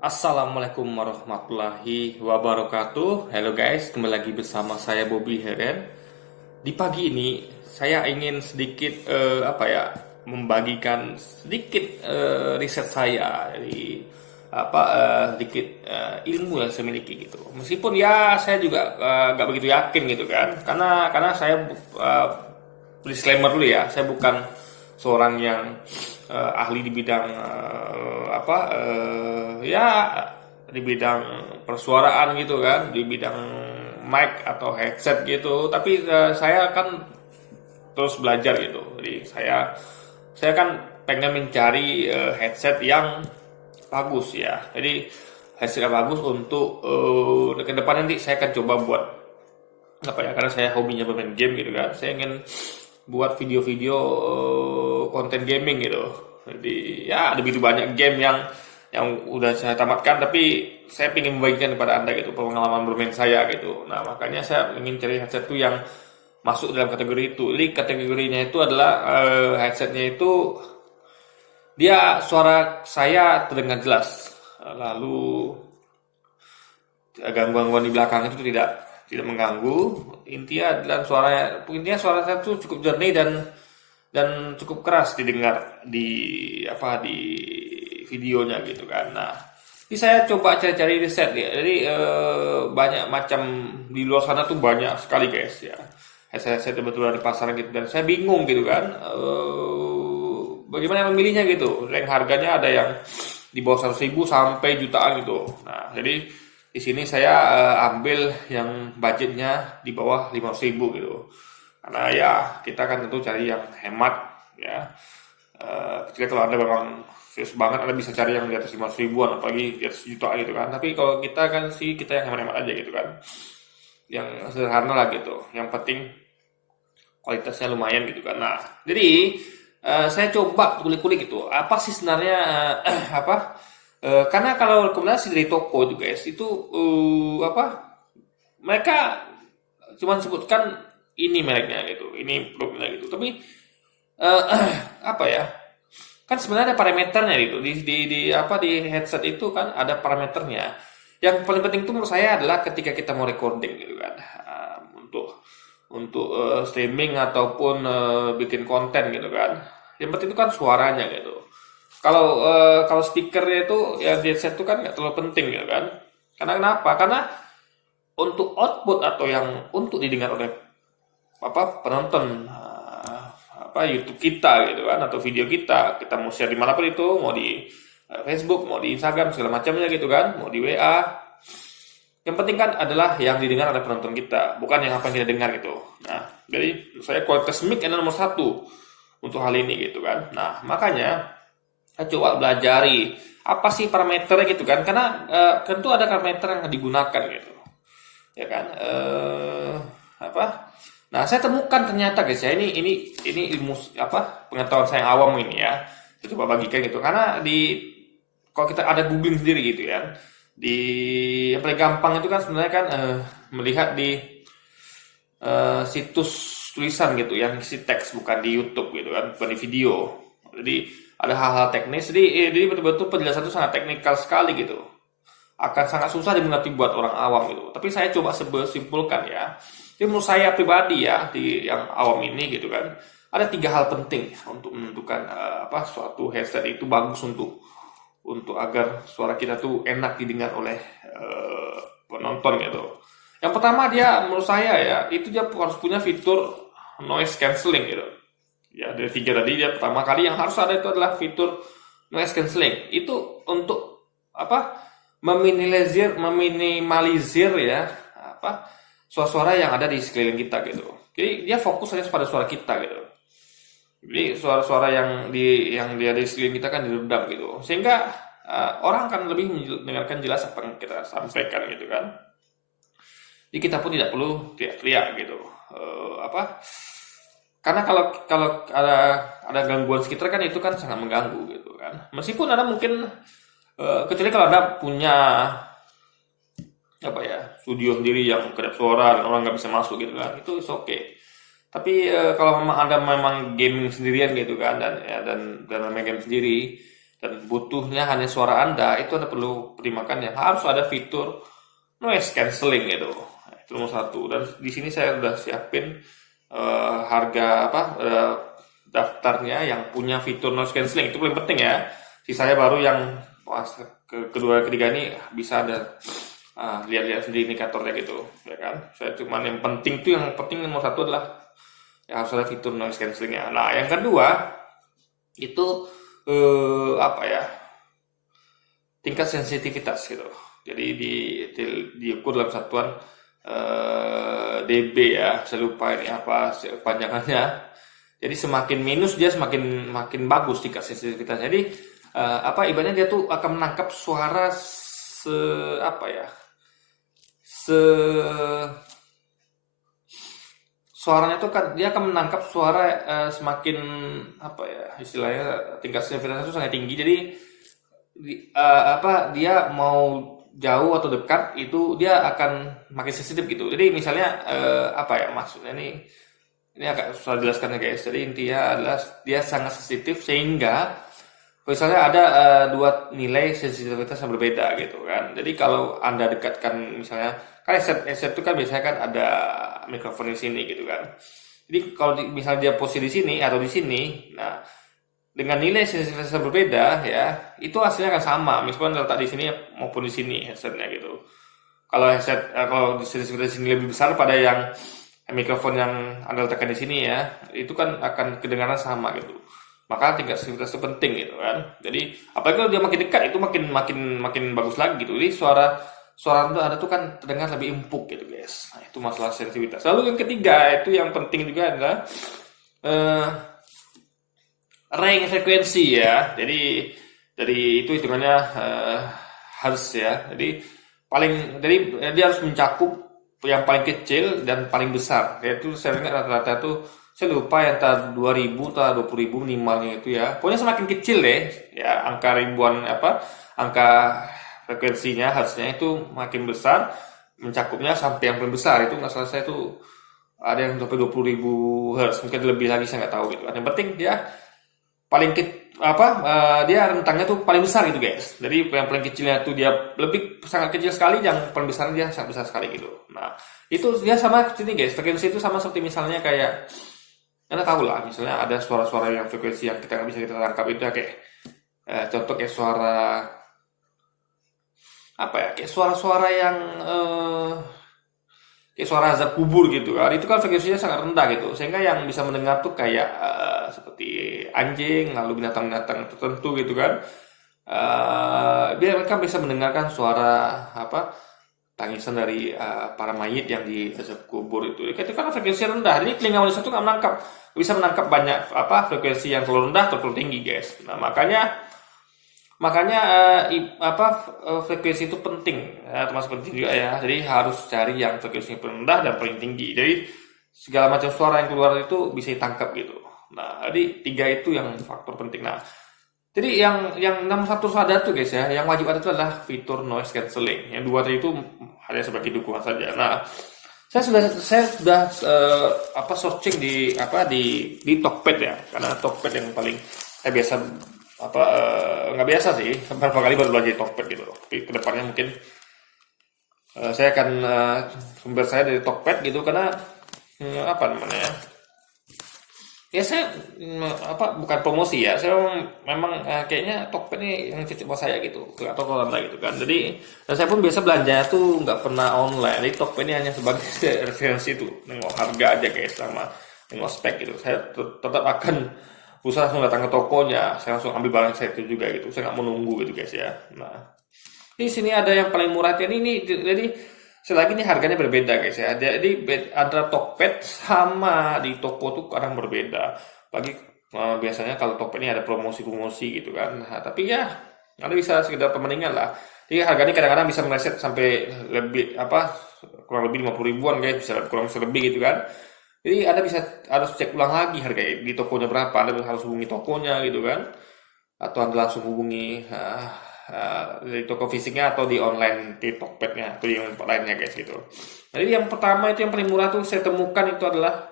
Assalamualaikum warahmatullahi wabarakatuh. Halo guys, kembali lagi bersama saya Bobby Heren. Di pagi ini saya ingin sedikit membagikan sedikit riset saya dari sedikit ilmu yang saya miliki gitu. Meskipun ya saya juga nggak begitu yakin gitu kan, karena saya disclaimer dulu ya, saya bukan seorang yang ahli di bidang di bidang persuaraan gitu kan, di bidang mic atau headset gitu. Tapi saya kan terus belajar gitu. Jadi saya kan pengen mencari headset yang bagus ya. Jadi headset yang bagus untuk ke depan nanti saya akan coba buat karena saya hobinya bermain game gitu kan. Saya ingin buat video-video konten gaming gitu. Jadi ya ada begitu banyak game yang udah saya tamatkan, tapi saya ingin membagikan kepada anda gitu pengalaman bermain saya gitu. Nah makanya saya ingin cari headset itu yang masuk dalam kategori itu. Jadi kategorinya itu adalah headsetnya itu dia suara saya terdengar jelas, lalu gangguan-gangguan di belakang itu tidak mengganggu. Intinya suara saya itu cukup jernih dan cukup keras didengar di videonya gitu kan. Nah, ini saya coba cari-cari riset ya. Jadi banyak macam di luar sana tuh banyak sekali guys ya. Headset betul-betul di pasaran gitu dan saya bingung gitu kan. Bagaimana memilihnya gitu. Rank harganya ada yang di bawah 100.000 sampai jutaan gitu. Nah, jadi di sini saya ambil yang budgetnya di bawah 500.000 gitu. Karena ya kita kan tentu cari yang hemat ya. Ketika kalau Anda memang serius banget, Anda bisa cari yang di atas 500 ribuan, apalagi di atas jutaan gitu kan. Tapi kalau kita kan sih, kita yang hemat-hemat aja gitu kan. Yang sederhana lah gitu. Yang penting kualitasnya lumayan gitu kan. Nah, jadi saya coba kulik-kulik gitu. Apa sih sebenarnya karena kalau rekomendasi dari toko juga guys, itu mereka cuma sebutkan ini mereknya gitu, ini produknya gitu. Tapi eh, apa ya? Kan sebenarnya ada parameternya gitu di headset itu kan ada parameternya. Yang paling penting itu menurut saya adalah ketika kita mau recording gitu kan. Untuk streaming ataupun bikin konten gitu kan. Yang penting itu kan suaranya gitu. Kalau speakernya itu ya di headset itu kan nggak terlalu penting gitu kan. Karena kenapa? Karena untuk output atau yang untuk didengar oleh penonton YouTube kita gitu kan, atau video kita mau share dimanapun itu, mau di Facebook, mau di Instagram, segala macamnya gitu kan, mau di WA. Yang penting kan adalah yang didengar oleh penonton kita, bukan yang apa yang kita dengar gitu. Nah, jadi saya kualitas mic adalah nomor satu untuk hal ini gitu kan. Nah, makanya saya coba belajari apa sih parameternya gitu kan, karena tentu ada parameter yang digunakan gitu, ya kan. Nah, saya temukan ternyata guys ya, ini ilmu pengetahuan saya yang awam ini ya. Saya coba bagikan gitu karena kalau kita ada googling sendiri gitu ya. Yang paling gampang itu kan sebenarnya kan melihat di situs tulisan gitu yang isi teks, bukan di YouTube gitu kan, bukan di video. Jadi ada hal-hal teknis, jadi betul-betul penjelasan itu sangat teknikal sekali gitu, akan sangat susah dimengerti buat orang awam gitu. Tapi saya coba simpulkan ya. Jadi menurut saya pribadi ya, di yang awam ini gitu kan, ada 3 hal penting untuk menentukan suatu headset itu bagus untuk agar suara kita tuh enak didengar oleh penonton gitu. Yang pertama, dia menurut saya ya, itu dia harus punya fitur noise cancelling gitu. Ya dari 3 tadi, dia pertama kali yang harus ada itu adalah fitur noise cancelling. Itu untuk meminimalisir ya suara-suara yang ada di sekeliling kita gitu. Jadi dia fokus saja pada suara kita gitu. Jadi suara-suara yang dia di sekeliling kita kan diredam gitu. Sehingga orang akan lebih mendengarkan jelas apa yang kita sampaikan gitu kan. Jadi kita pun tidak perlu teriak-teriak gitu. Karena kalau ada gangguan sekitar kan itu kan sangat mengganggu gitu kan. Meskipun ada mungkin kecuali kalau Anda punya studio sendiri yang kedap suara dan orang nggak bisa masuk gitu kan, itu is okay. Tapi kalau memang Anda memang gaming sendirian gitu kan, dan main game sendiri, dan butuhnya hanya suara Anda, itu Anda perlu pertimbangkan yang harus ada fitur noise cancelling gitu. Nah, itu nomor satu. Dan di sini saya udah siapin harga daftarnya yang punya fitur noise cancelling, itu paling penting ya. Sisanya baru yang kedua ketiga ini bisa ada lihat-lihat sendiri indikatornya gitu, ya kan. Saya cuman yang penting tuh, yang penting nomor satu adalah yang harus ada fitur noise cancellingnya. Nah, yang kedua itu apa ya, tingkat sensitivitas gitu. Jadi diukur dalam satuan dB ya, saya lupa ini apa panjangannya. Jadi semakin minus dia semakin makin bagus tingkat sensitivitas. Jadi apa ibaratnya dia tuh akan menangkap suara apa ya, suaranya tuh kan dia akan menangkap suara semakin apa ya istilahnya, tingkat sensitivitasnya itu sangat tinggi. Jadi apa dia mau jauh atau dekat itu dia akan makin sensitif gitu. Jadi misalnya apa ya maksudnya ini agak susah jelaskan ya guys. Jadi intinya adalah dia sangat sensitif sehingga misalnya ada dua nilai sensitivitas yang berbeda gitu kan. Jadi kalau Anda dekatkan misalnya, kan headset itu kan biasanya kan ada mikrofon di sini gitu kan. Jadi kalau misalnya dia posisi di sini atau di sini, nah dengan nilai sensitivitas yang berbeda ya, itu hasilnya akan sama meskipun letak di sini maupun di sini headsetnya gitu. Kalau kalau sensitivitas ini lebih besar pada yang mikrofon yang Anda letakkan di sini ya, itu kan akan kedengaran sama gitu. Maka tingkat sensitivitas itu penting gitu kan. Jadi apalagi kalau dia makin dekat itu makin bagus lagi gitu. Jadi suara itu ada tuh kan terdengar lebih empuk gitu guys. Nah, itu masalah sensitivitas. Lalu yang ketiga itu yang penting juga adalah range frekuensi ya. Jadi itu hitungannya harus ya. Jadi dia harus mencakup yang paling kecil dan paling besar. Yaitu saya ingat rata-rata itu saya lupa ya, antara 2000 atau 20.000 minimalnya itu ya. Pokoknya semakin kecil deh ya, angka ribuan angka frekuensinya harusnya itu makin besar, mencakupnya sampai yang paling besar. Itu nggak salah saya itu ada yang sampai 20.000 Hz, mungkin lebih lagi saya nggak tahu gitu kan. Yang penting dia paling dia rentangnya tuh paling besar gitu guys. Jadi yang paling kecilnya tuh dia lebih sangat kecil sekali, yang paling besar dia sangat besar sekali gitu. Nah itu dia sama sini guys, frekuensi itu sama seperti misalnya kayak Anda tahu lah, misalnya ada suara-suara yang frekuensi yang kita nggak bisa kita tangkap itu ya, kayak contoh kayak suara apa ya, kayak suara-suara yang kayak suara azab kubur gitu kan, itu kan frekuensinya sangat rendah gitu, sehingga yang bisa mendengar tuh kayak seperti anjing lalu binatang-binatang tertentu gitu kan. Biar mereka bisa mendengarkan suara tangisan dari para mayit yang di azab kubur itu kan frekuensi rendah. Jadi telinga manusia itu nggak bisa menangkap banyak frekuensi yang terlalu rendah atau terlalu tinggi guys. Nah makanya frekuensi itu penting ya, termasuk penting juga ya. Jadi harus cari yang frekuensinya paling rendah dan paling tinggi. Jadi segala macam suara yang keluar itu bisa ditangkap gitu. Nah, jadi tiga itu yang faktor penting. Nah, jadi yang nomor satu ada tuh guys ya, yang wajib ada itu adalah fitur noise cancelling. Yang dua tadi itu hanya sebagai dukungan saja. Nah, saya sudah searching di Talkpad ya, karena Talkpad yang paling saya biasa nggak biasa sih, beberapa kali baru belajar Talkpad gitu. Tapi kedepannya mungkin saya akan sumber saya dari Talkpad gitu, karena ya saya bukan promosi ya, saya memang kayaknya Talkpad ini yang cocok buat saya gitu, atau kalau gitu kan. Jadi dan saya pun biasa belanja tuh nggak pernah online. Jadi Talkpad ini hanya sebagai referensi tuh, nengok harga aja guys, sama nengok spek gitu. Saya tetap akan usaha langsung datang ke tokonya, saya langsung ambil barang saya itu juga gitu, saya nggak mau nunggu gitu guys ya. Nah di sini ada yang paling murah ini, jadi selagi ini harganya berbeda guys ya. Jadi antara Talkpad sama di toko tuh kadang berbeda. Bagi biasanya kalau Talkpad ini ada promosi gitu kan. Nah, tapi ya Anda bisa sekedar perbandingan lah. Jadi harganya kadang-kadang bisa meleset sampai lebih kurang lebih 50 ribuan guys, bisa kurang lebih gitu kan. Jadi Anda harus cek ulang lagi harga di tokonya berapa. Anda harus hubungi tokonya gitu kan. Atau Anda langsung hubungi di toko fisiknya atau di online di Talkpadnya atau di tempat lainnya guys gitu. Jadi yang pertama itu yang paling murah tuh saya temukan itu adalah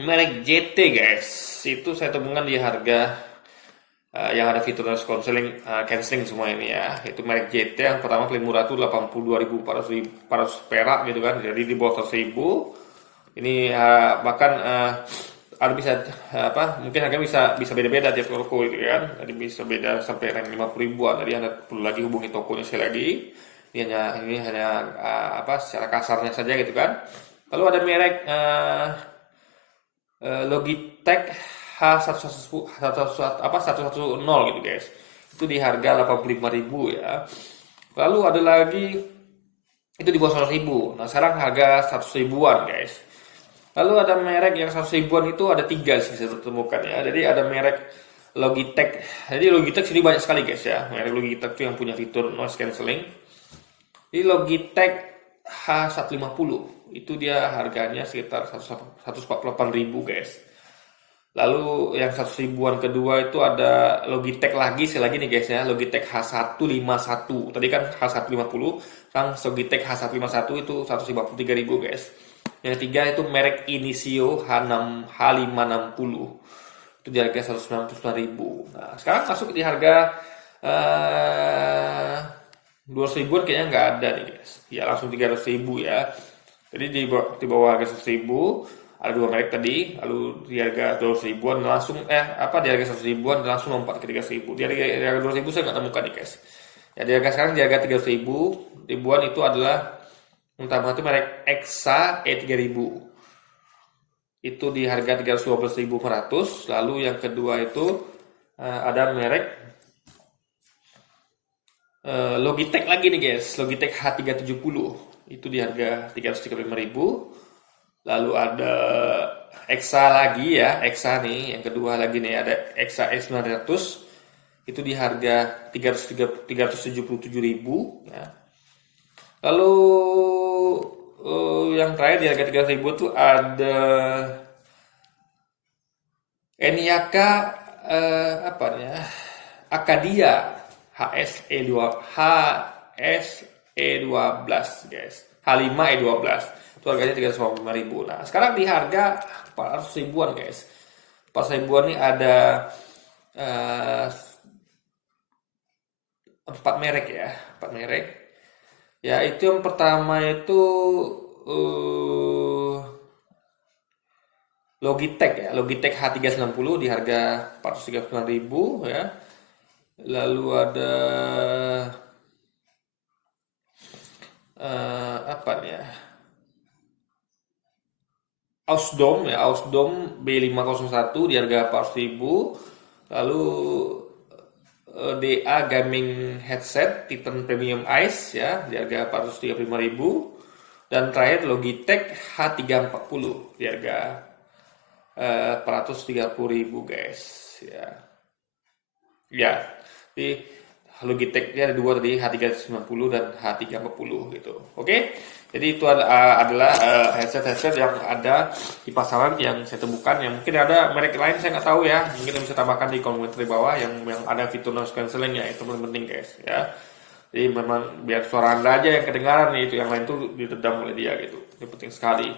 merek JT guys. Itu saya temukan di harga yang ada fitur noise cancelling semua ini ya. Itu merek JT yang pertama paling murah tuh 82.400 perak gitu kan. Jadi di bawah 100.000. Ini bahkan ada bisa mungkin harganya bisa beda-beda tiap toko itu kan. Jadi bisa beda sampai rank 50 ribuan. Jadi Anda perlu lagi hubungi tokonya sekali lagi. Ini hanya secara kasarnya saja gitu kan. Lalu ada merek Logitech H110 gitu guys. Itu di harga 85.000 ya. Lalu ada lagi itu di bawah 100.000. Nah, sekarang harga 100 ribuan guys. Lalu ada merek yang 100 ribuan itu ada 3 sih saya temukan ya. Jadi ada merek Logitech. Jadi Logitech sini banyak sekali guys ya. Merek Logitech itu yang punya fitur noise cancelling. Di Logitech H150 itu dia harganya sekitar 148.000 guys. Lalu yang 100 ribuan kedua itu ada Logitech lagi nih guys ya, Logitech H151. Tadi kan H150, sekarang Logitech H151 itu 153.000 guys. Yang ketiga itu merek Initio H560. Itu di harga 199.000. Nah, sekarang masuk di harga 200 ribuan kayaknya nggak ada nih guys. Ya langsung 300.000 ya. Jadi di bawah harga 100.000 ada 2 merek tadi, lalu di harga 200 ribuan langsung di harga 100 ribuan langsung lompat ke 300.000. Di harga 200 ribu saya nggak temukan nih guys. Ya di harga sekarang di harga 300 ribuan itu adalah pertama itu merek Exa E3000. Itu di harga 312.400. Lalu yang kedua itu ada merek Logitech lagi nih guys, Logitech H370. Itu di harga 335.000. Lalu ada Exa lagi ya, Exa nih, yang kedua lagi nih ada Exa S900. Itu di harga 377.000 ya. Lalu yang terakhir di harga 300.000 tuh ada Eniaka Acadia HSE12 guys. H5E12. Itu harganya 395.000. Nah, sekarang di harga 400 ribuan guys. 400 ribuan nih ada 4 merek ya. 4 merek. Ya, itu yang pertama itu Logitech ya. Logitech H390 di harga 439.000 ya. Lalu ada Ausdom ya, Ausdom B501 di harga 400.000. Lalu DA Gaming Headset Titan Premium Ice ya di harga 435.000. Dan terakhir Logitech H340 di harga 430.000 guys ya. Ya, di Logitech ada 2 tadi, H390 dan H340 gitu. Oke. Jadi itu adalah headset yang ada di pasaran yang saya temukan. Yang mungkin ada merek lain saya nggak tahu ya. Mungkin bisa tambahkan di komentar di bawah yang ada fitur noise cancelling ya. Itu paling penting guys ya. Jadi memang biar suara Anda aja yang kedengaran nih, itu yang lain tuh diredam oleh dia gitu. Itu penting sekali.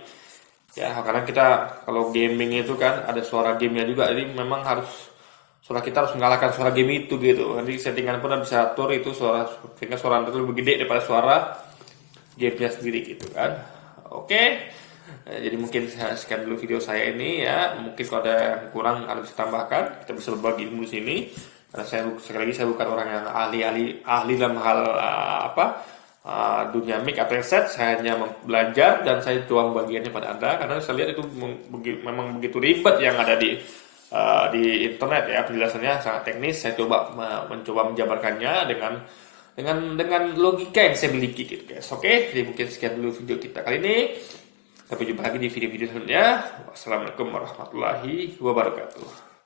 Ya, karena kita kalau gaming itu kan ada suara gamenya juga. Jadi memang suara kita harus mengalahkan suara game itu gitu. Nanti settingan pun bisa atur itu sehingga suara Anda lebih gede daripada suara gamenya sendiri gitu kan. Oke. Jadi mungkin saya sekian dulu video saya ini ya. Mungkin kalau ada yang kurang Anda bisa tambahkan. Kita bisa berbagi ilmu di sini. Karena sekali lagi saya bukan orang yang ahli dalam hal dunia mic atau headset. Saya hanya belajar dan saya coba membagiannya pada Anda karena saya lihat itu memang begitu ribet yang ada di internet ya, penjelasannya sangat teknis. Saya mencoba menjabarkannya dengan logika yang saya miliki gitu guys. Oke, jadi mungkin sekian dulu video kita kali ini. Sampai jumpa lagi di video-video selanjutnya. Wassalamualaikum warahmatullahi wabarakatuh.